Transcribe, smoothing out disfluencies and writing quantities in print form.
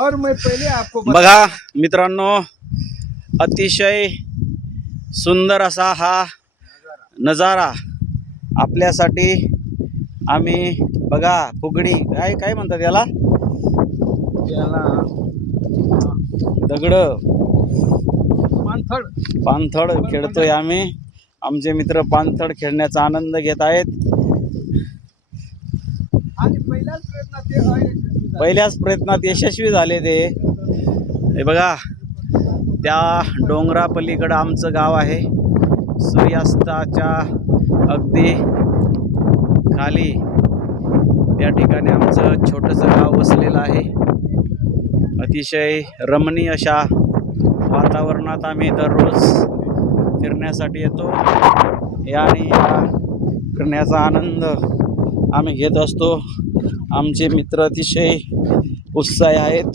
और मैं पहले आपको बघा मित्रांनो, अतिशय सुंदर असा हा नजारा आपल्यासाठी आम्ही बघा फुगडी काय काय म्हणतात याला, याला दगड पानथळ पाणथळ खेळतोय आम्ही. आमचे मित्र पाणथळ खेळण्याचा आनंद घेत आहेत. आणि पहिल्याच प्रयत्नात ते अयशस्वी झाले. पहिल्याच प्रयत्नात यशस्वी झाले ते. हे बघा त्या डोंगरापलीकडं आमचं गाव आहे. सूर्यास्ताच्या अगदी खाली त्या ठिकाणी आमचं छोटंसं गाव वसलेलं आहे. अतिशय रमणीय अशा वातावरणात आम्ही दररोज फिरण्यासाठी येतो आणि या फिरण्याचा आनंद आम्ही घेत असतो. आमचे मित्र अतिशय उत्साही आहेत.